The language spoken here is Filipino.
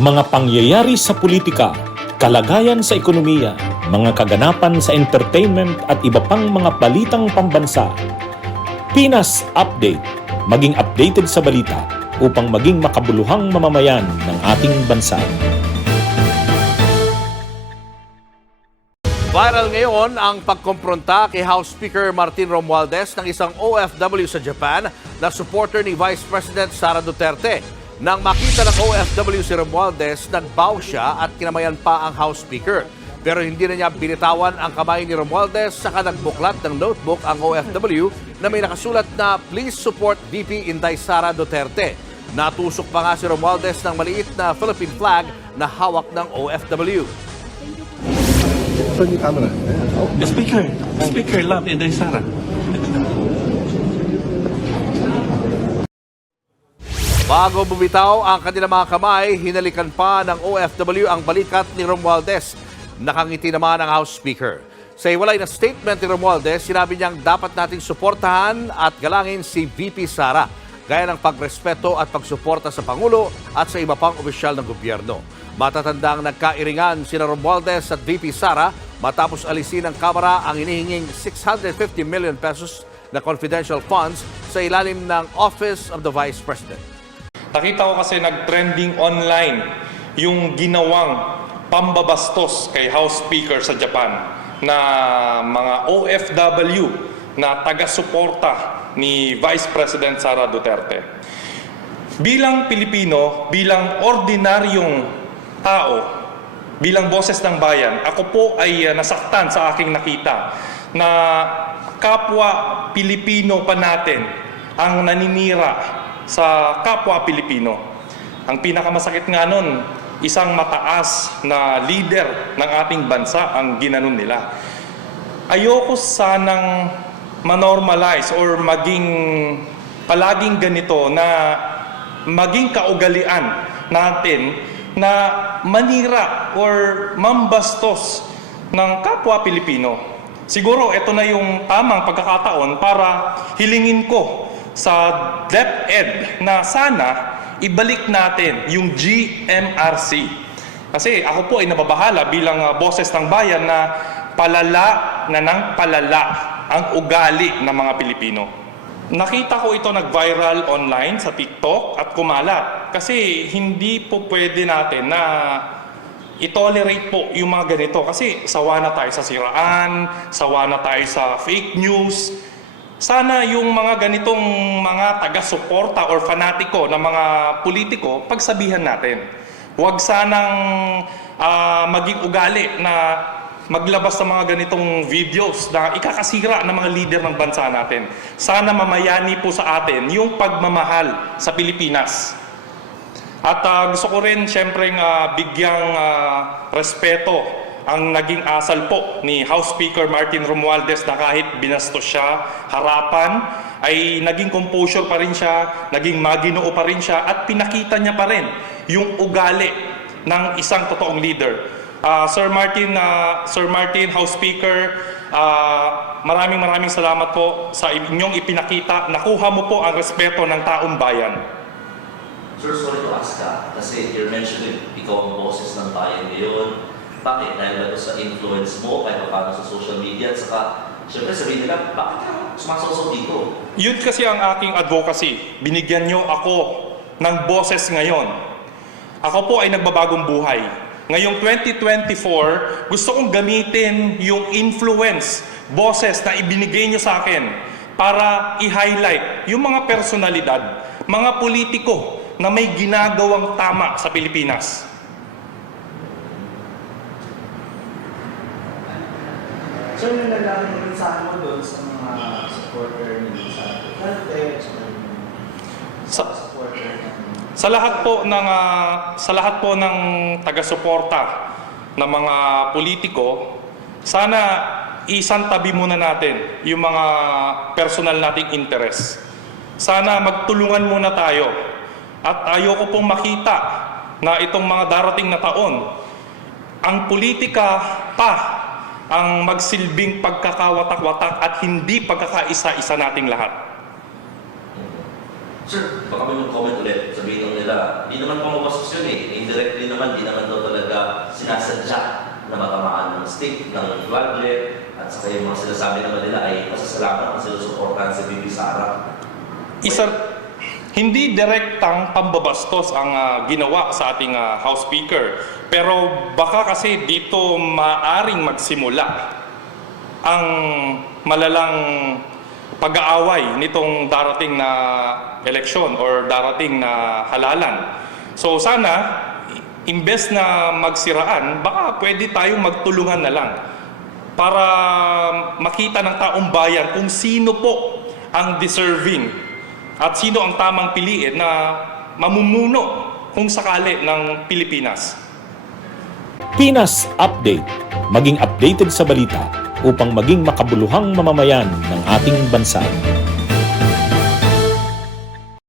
Mga pangyayari sa politika, kalagayan sa ekonomiya, mga kaganapan sa entertainment at iba pang mga balitang pambansa. Pinas Update, maging updated sa balita upang maging makabuluhang mamamayan ng ating bansa. Viral ngayon ang pagkompronta kay House Speaker Martin Romualdez ng isang OFW sa Japan na supporter ni Vice President Sara Duterte. Nang makita ng OFW si Romualdez, nagbow siya at kinamayan pa ang House Speaker. Pero hindi na niya binitawan ang kamay ni Romualdez, saka nagbuklat ng notebook ang OFW na may nakasulat na "Please support VP Inday Sara Duterte." Natusok pa nga si Romualdez ng maliit na Philippine flag na hawak ng OFW. Speaker, love Inday Sara. Bago bumitaw ang kanilang mga kamay, hinalikan pa ng OFW ang balikat ni Romualdez. Nakangiti naman ang House Speaker. Sa hiwalay na statement ni Romualdez, sinabi niyang dapat nating suportahan at galangin si VP Sara, gaya ng pagrespeto at pagsuporta sa Pangulo at sa iba pang opisyal ng gobyerno. Matatandang nagkairingan sina Romualdez at VP Sara matapos alisin ng Kamara ang inihinging 650 million pesos na confidential funds sa ilalim ng Office of the Vice President. Nakita ko kasi nag-trending online yung ginawang pambabastos kay House Speaker sa Japan na mga OFW na taga-suporta ni Vice President Sara Duterte. Bilang Pilipino, bilang ordinaryong tao, bilang boses ng bayan, ako po ay nasaktan sa aking nakita na kapwa Pilipino pa natin ang naninira sa kapwa Pilipino. Ang pinakamasakit nga nun, isang mataas na leader ng ating bansa ang ginanon nila. Ayoko sanang manormalize or maging palaging ganito na maging kaugalian natin na manira or mambastos ng kapwa Pilipino. Siguro ito na yung tamang pagkakataon para hilingin ko sa DepEd na sana ibalik natin yung GMRC. Kasi ako po ay nababahala bilang boses ng bayan na palala ang ugali ng mga Pilipino. Nakita ko ito nag-viral online sa TikTok at kumalat. Kasi hindi po pwede natin na i-tolerate po yung mga ganito. Kasi sawa na tayo sa siraan, sawa na tayo sa fake news. Sana yung mga ganitong mga taga-suporta or fanatiko ng mga politiko, pagsabihan natin. Huwag sanang maging ugali na maglabas ng mga ganitong videos na ikakasira ng mga leader ng bansa natin. Sana mamayani po sa atin yung pagmamahal sa Pilipinas. At gusto ko rin siyempre bigyang respeto ang naging asal po ni House Speaker Martin Romualdez na kahit binastos siya, harapan, ay naging composure pa rin siya, naging maginoo pa rin siya, at pinakita niya pa rin yung ugali ng isang totoong leader. Sir Martin, House Speaker, maraming salamat po sa inyong ipinakita. Nakuha mo po ang respeto ng taong bayan. Sir, sorry to ask ka, kasi you're mentioning ikaw ang boses ng bayan ngayon. Bakit? Dahil ba ito sa influence mo, kahit paano sa social media, at saka, syempre sabihin nila, bakit ka sumasawsaw dito? Yun kasi ang aking advocacy. Binigyan nyo ako ng boses ngayon. Ako po ay nagbabagong buhay. Ngayong 2024, gusto kong gamitin yung influence, boses na ibinigay nyo sa akin para i-highlight yung mga personalidad, mga politiko na may ginagawang tama sa Pilipinas. So, yung nalaman rin sa mo doon sa mga supporter ni sa Duterte, sa supporter sa lahat po ng taga-suporta ng mga politiko, sana isantabi muna natin yung mga personal nating interest. Sana magtulungan muna tayo. At ayoko pong makita na itong mga darating na taon, ang politika pa ang magsilbing pagkakawatak-watak at hindi pagkakaisa-isa nating lahat. Sir, baka may mag-comment ulit. Sabihin nila, hindi naman pamabastos yun eh. indirectly naman, di naman daw talaga sinasadya na matamaan ng stick, ng flaglet, at saka yung mga sinasabi naman nila ay masasalamat na sinusuportahan si Bibi Sara. Hindi direktang pambabastos ang ginawa sa ating House Speaker. Pero baka kasi dito maaring magsimula ang malalang pag-aaway nitong darating na eleksyon or darating na halalan. So sana, imbes na magsiraan, baka pwede tayong magtulungan na lang para makita ng taong bayan kung sino po ang deserving at sino ang tamang piliin na mamumuno kung sakali ng Pilipinas. Pinas Update. Maging updated sa balita upang maging makabuluhang mamamayan ng ating bansa.